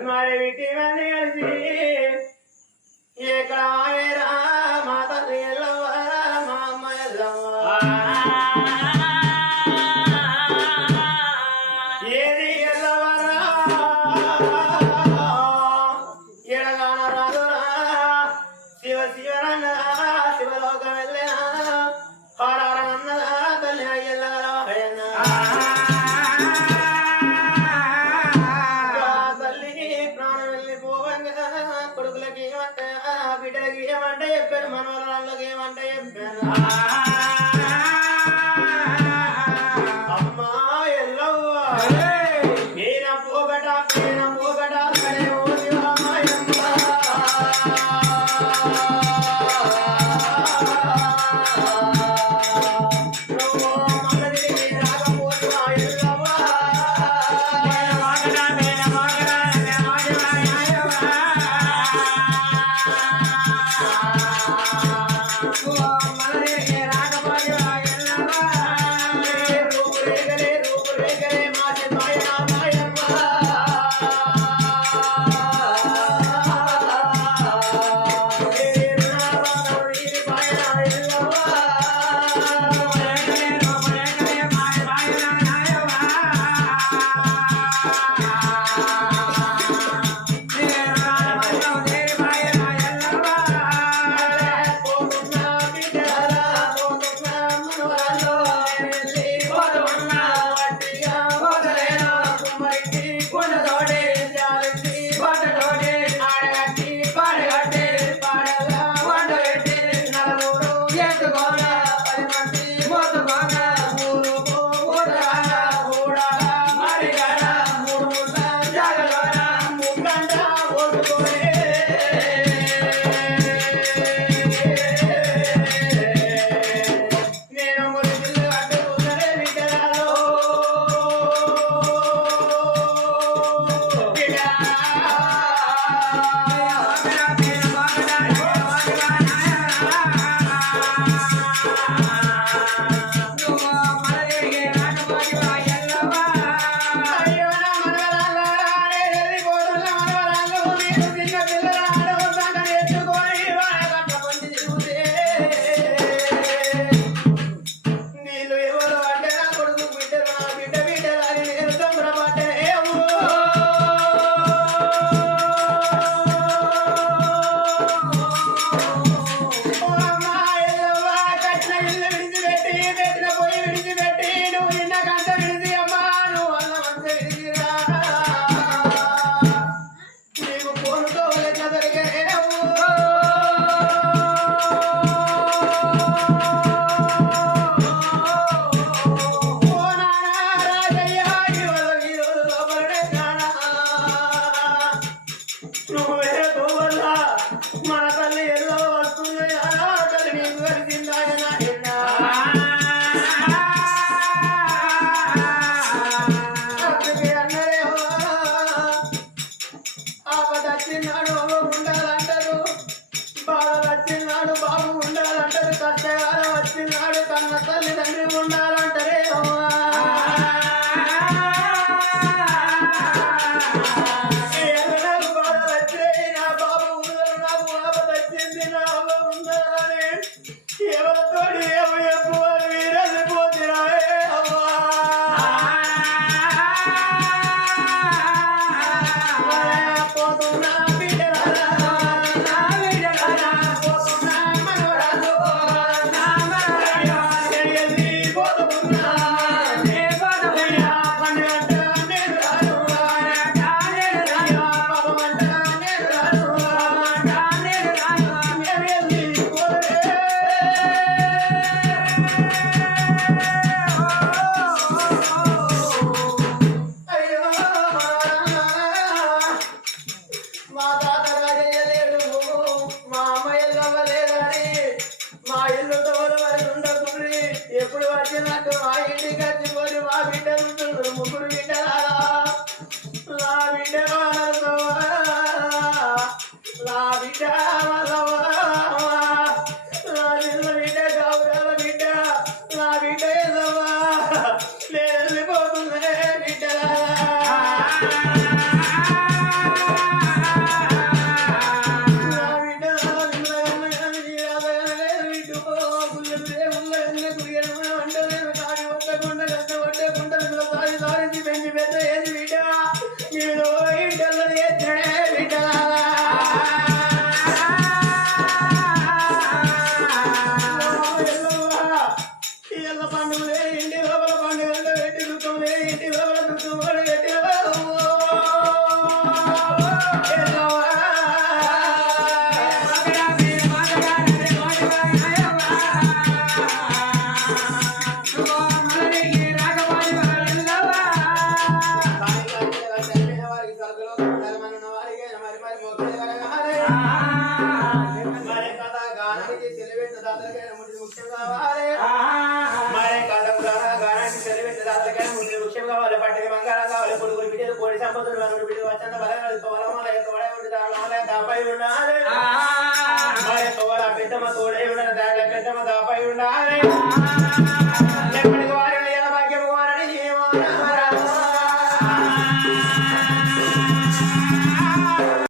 మడవిటివన్నీ కలిసి ఎక్కడ మనవరాళ్ళకి ఏమంటే ఉండాలంటారు బాధ వచ్చినాడు బాబు ఉండాలంటారు కష్టకాలం వచ్చినాడు కన్న తల్లిదండ్రి ఉండాలి మా తాత రాజయ్యలేడు మా అమ్మ ఎల్లవ్వలేదని మా ఇల్లు తోలు వారి ఉండకుండ్రి ఎప్పుడు వచ్చినట్టు మా పెద్దమ్మ తోడే ఉండాలి పెద్దమ్మ దాపై ఉండాలి